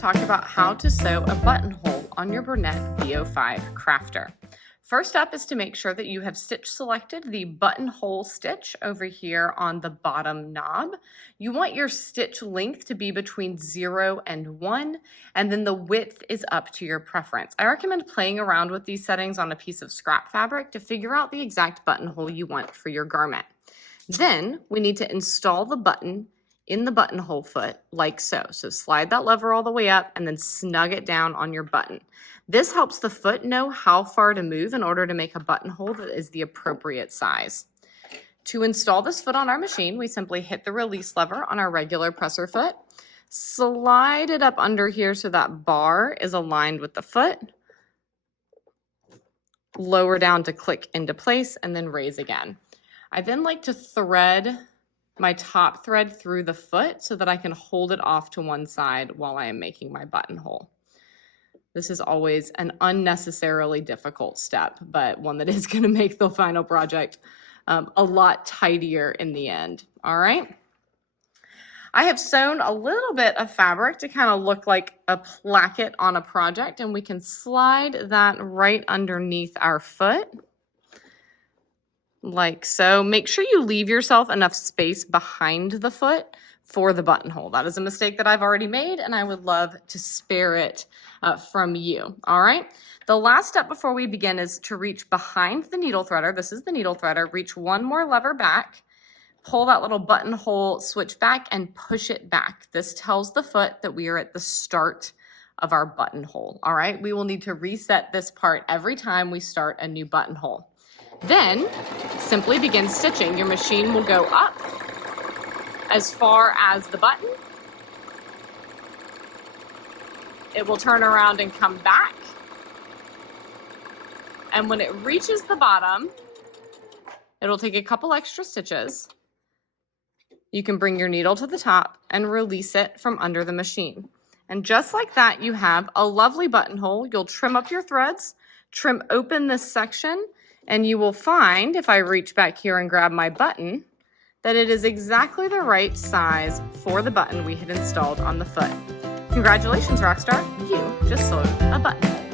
talk about how to sew a buttonhole on your Bernette b05 crafter. First up is to make sure that you have stitch selected the buttonhole stitch over here on the bottom knob. You want your stitch length to be between 0 and 1, and then the width is up to your preference. I recommend playing around with these settings on a piece of scrap fabric to figure out the exact buttonhole you want for your garment. Then we need to install the button in the buttonhole foot like so. So slide that lever all the way up and then snug it down on your button. This helps the foot know how far to move in order to make a buttonhole that is the appropriate size. To install this foot on our machine, we simply hit the release lever on our regular presser foot, slide it up under here so that bar is aligned with the foot, lower down to click into place, and then raise again. I then like to thread my top thread through the foot so that I can hold it off to one side while I am making my buttonhole. This is always an unnecessarily difficult step, but one that is going to make the final project a lot tidier in the end. All right. I have sewn a little bit of fabric to kind of look like a placket on a project, and we can slide that right underneath our foot like so. Make sure you leave yourself enough space behind the foot for the buttonhole. That is a mistake that I've already made, and I would love to spare it from you. All right. The last step before we begin is to reach behind the needle threader. This is the needle threader. Reach one more lever back, pull that little buttonhole switch back, and push it back. This tells the foot that we are at the start of our buttonhole. All right. We will need to reset this part every time we start a new buttonhole. Then simply begin stitching. Your machine will go up as far as the button. It will turn around and come back. And when it reaches the bottom, it'll take a couple extra stitches. You can bring your needle to the top and release it from under the machine. And just like that, you have a lovely buttonhole. You'll trim up your threads, trim open this section, and you will find, if I reach back here and grab my button, that it is exactly the right size for the button we had installed on the foot. Congratulations, Rockstar, you just sewed a button.